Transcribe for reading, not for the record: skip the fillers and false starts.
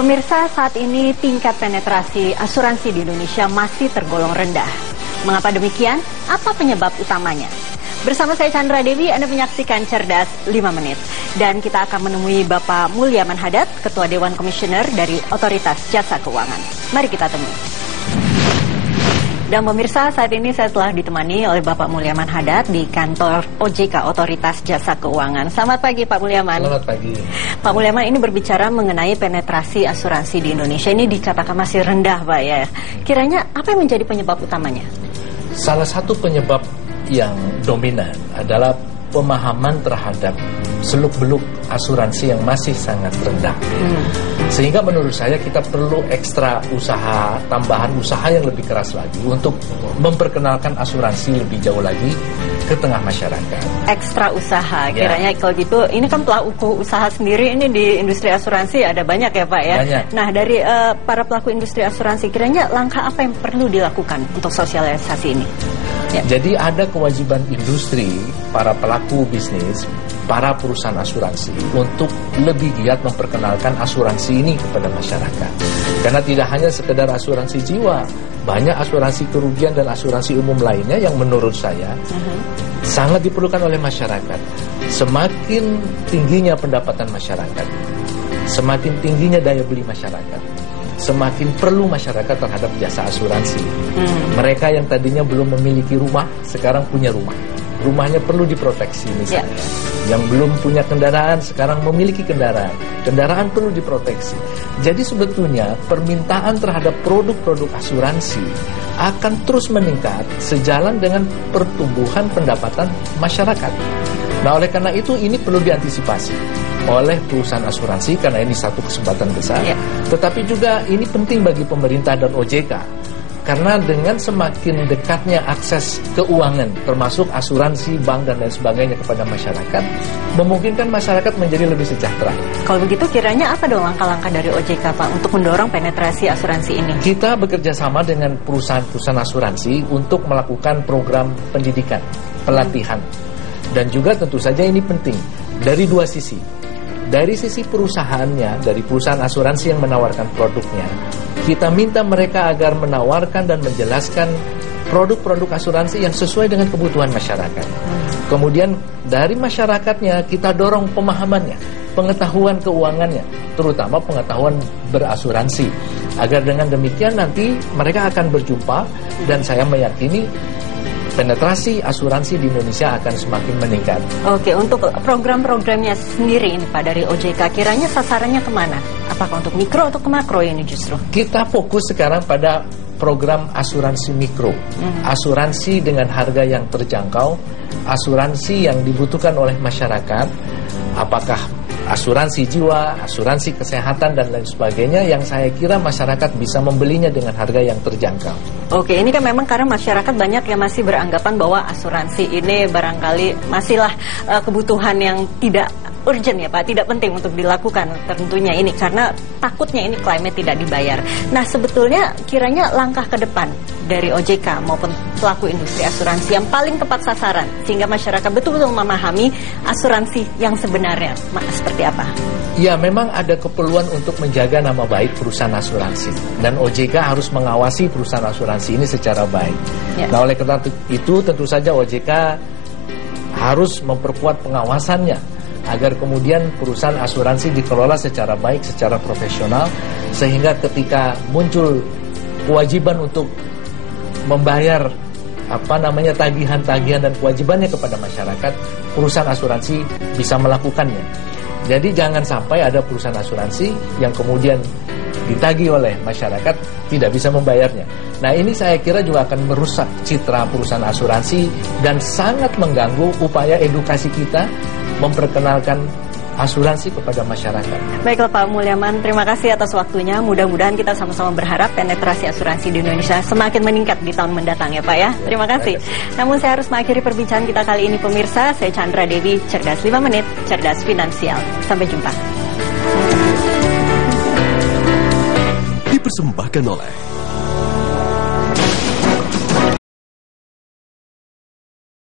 Pemirsa, saat ini tingkat penetrasi asuransi di Indonesia masih tergolong rendah. Mengapa demikian? Apa penyebab utamanya? Bersama saya Chandra Dewi, Anda menyaksikan Cerdas 5 Menit. Dan kita akan menemui Bapak Mulyaman Hadad, Ketua Dewan Komisioner dari Otoritas Jasa Keuangan. Mari kita temui. Dan pemirsa, saat ini saya telah ditemani oleh Bapak Mulyaman Hadad di kantor OJK, Otoritas Jasa Keuangan. Selamat pagi Pak Mulyaman. Selamat pagi. Pak Mulyaman, ini berbicara mengenai penetrasi asuransi di Indonesia. Ini dikatakan masih rendah Pak ya. Kiranya apa yang menjadi penyebab utamanya? Salah satu penyebab yang dominan adalah pemahaman terhadap seluk-beluk asuransi yang masih sangat rendah. Sehingga menurut saya kita perlu ekstra usaha, tambahan usaha yang lebih keras lagi untuk memperkenalkan asuransi lebih jauh lagi ke tengah masyarakat. Ekstra usaha, kiranya kalau gitu, ini kan pelaku usaha sendiri ini di industri asuransi ada banyak ya Pak ya? Banyak. Nah dari para pelaku industri asuransi, kiranya langkah apa yang perlu dilakukan untuk sosialisasi ini? Ya. Jadi ada kewajiban industri, para pelaku bisnis, para perusahaan asuransi untuk lebih giat memperkenalkan asuransi ini kepada masyarakat. Karena tidak hanya sekedar asuransi jiwa, banyak asuransi kerugian dan asuransi umum lainnya yang menurut saya sangat diperlukan oleh masyarakat. Semakin tingginya pendapatan masyarakat, semakin tingginya daya beli masyarakat, semakin perlu masyarakat terhadap jasa asuransi. Mereka yang tadinya belum memiliki rumah, sekarang punya rumah. Rumahnya perlu diproteksi misalnya. Yang belum punya kendaraan, sekarang memiliki kendaraan. Kendaraan perlu diproteksi. Jadi sebetulnya permintaan terhadap produk-produk asuransi akan terus meningkat sejalan dengan pertumbuhan pendapatan masyarakat. Nah, oleh karena itu ini perlu diantisipasi oleh perusahaan asuransi karena ini satu kesempatan besar. Tetapi juga ini penting bagi pemerintah dan OJK. Karena dengan semakin dekatnya akses keuangan, termasuk asuransi, bank, dan lain sebagainya kepada masyarakat, memungkinkan masyarakat menjadi lebih sejahtera. Kalau begitu, kiranya apa dong langkah-langkah dari OJK Pak untuk mendorong penetrasi asuransi ini? Kita bekerja sama dengan perusahaan-perusahaan asuransi untuk melakukan program pendidikan, pelatihan. Dan juga tentu saja ini penting dari dua sisi. Dari sisi perusahaannya, dari perusahaan asuransi yang menawarkan produknya, kita minta mereka agar menawarkan dan menjelaskan produk-produk asuransi yang sesuai dengan kebutuhan masyarakat. Kemudian dari masyarakatnya kita dorong pemahamannya, pengetahuan keuangannya, terutama pengetahuan berasuransi. Agar dengan demikian nanti mereka akan berjumpa dan saya meyakini penetrasi asuransi di Indonesia akan semakin meningkat. Oke, untuk program-programnya sendiri ini Pak dari OJK, kiranya sasarannya kemana? Apakah untuk mikro atau ke makro ini justru? Kita fokus sekarang pada program asuransi mikro. Asuransi dengan harga yang terjangkau, asuransi yang dibutuhkan oleh masyarakat, apakah asuransi jiwa, asuransi kesehatan, dan lain sebagainya yang saya kira masyarakat bisa membelinya dengan harga yang terjangkau. Oke, ini kan memang karena masyarakat banyak yang masih beranggapan bahwa asuransi ini barangkali masihlah kebutuhan yang tidak urgent ya Pak, tidak penting untuk dilakukan tentunya ini karena takutnya ini klaimnya tidak dibayar. Nah sebetulnya kiranya langkah ke depan dari OJK maupun pelaku industri asuransi yang paling tepat sasaran sehingga masyarakat betul-betul memahami asuransi yang sebenarnya seperti apa? Ya memang ada keperluan untuk menjaga nama baik perusahaan asuransi dan OJK harus mengawasi perusahaan asuransi ini secara baik. Nah oleh karena itu tentu saja OJK harus memperkuat pengawasannya agar kemudian perusahaan asuransi dikelola secara baik, secara profesional, sehingga ketika muncul kewajiban untuk membayar tagihan-tagihan dan kewajibannya kepada masyarakat, perusahaan asuransi bisa melakukannya. Jadi jangan sampai ada perusahaan asuransi yang kemudian ditagih oleh masyarakat tidak bisa membayarnya. Nah ini saya kira juga akan merusak citra perusahaan asuransi dan sangat mengganggu upaya edukasi kita memperkenalkan asuransi kepada masyarakat. Baiklah Pak Mulyaman, terima kasih atas waktunya. Mudah-mudahan kita sama-sama berharap penetrasi asuransi di Indonesia semakin meningkat di tahun mendatang ya Pak ya. Terima kasih. Namun saya harus mengakhiri perbincangan kita kali ini pemirsa. Saya Chandra Dewi, Cerdas 5 Menit, Cerdas Finansial. Sampai jumpa. Dipersembahkan oleh